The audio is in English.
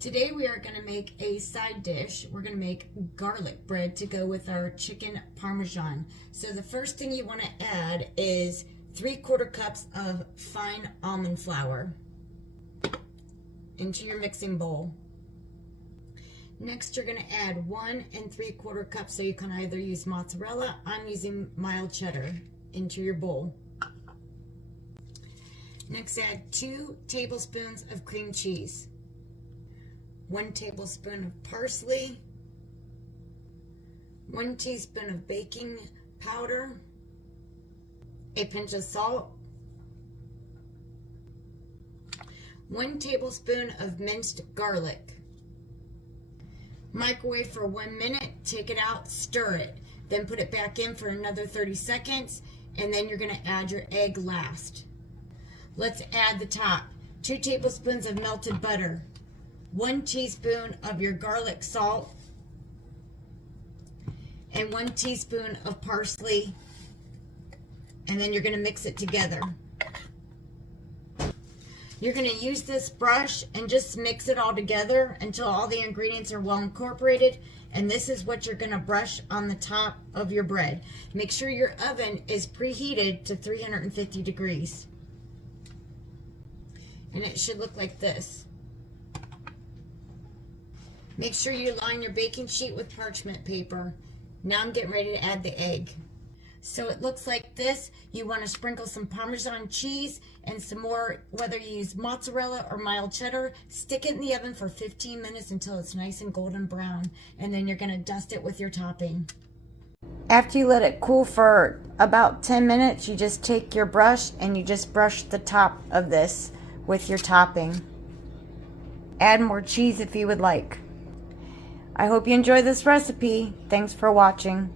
Today we are going to make a side dish. We're going to make garlic bread to go with our chicken Parmesan. So the first thing you want to add is 3/4 cups of fine almond flour into your mixing bowl. Next you're going to add 1 3/4 cups, so you can either use mozzarella, I'm using mild cheddar, into your bowl. Next add 2 tablespoons of cream cheese. 1 tablespoon of parsley, 1 teaspoon of baking powder, a pinch of salt, 1 tablespoon of minced garlic. Microwave for 1 minute, take it out, stir it, then put it back in for another 30 seconds, and then you're going to add your egg last. Let's add the top. 2 tablespoons of melted butter, 1 teaspoon of your garlic salt, and 1 teaspoon of parsley, and then you're going to mix it together. You're going to use this brush and just mix it all together until all the ingredients are well incorporated, and this is what you're going to brush on the top of your bread. Make sure your oven is preheated to 350 degrees. And it should look like this. Make sure you line your baking sheet with parchment paper. Now I'm getting ready to add the egg. So it looks like this. You want to sprinkle some Parmesan cheese and some more, whether you use mozzarella or mild cheddar. Stick it in the oven for 15 minutes until it's nice and golden brown. And then you're going to dust it with your topping. After you let it cool for about 10 minutes, you just take your brush and you just brush the top of this with your topping. Add more cheese if you would like. I hope you enjoy this recipe. Thanks for watching.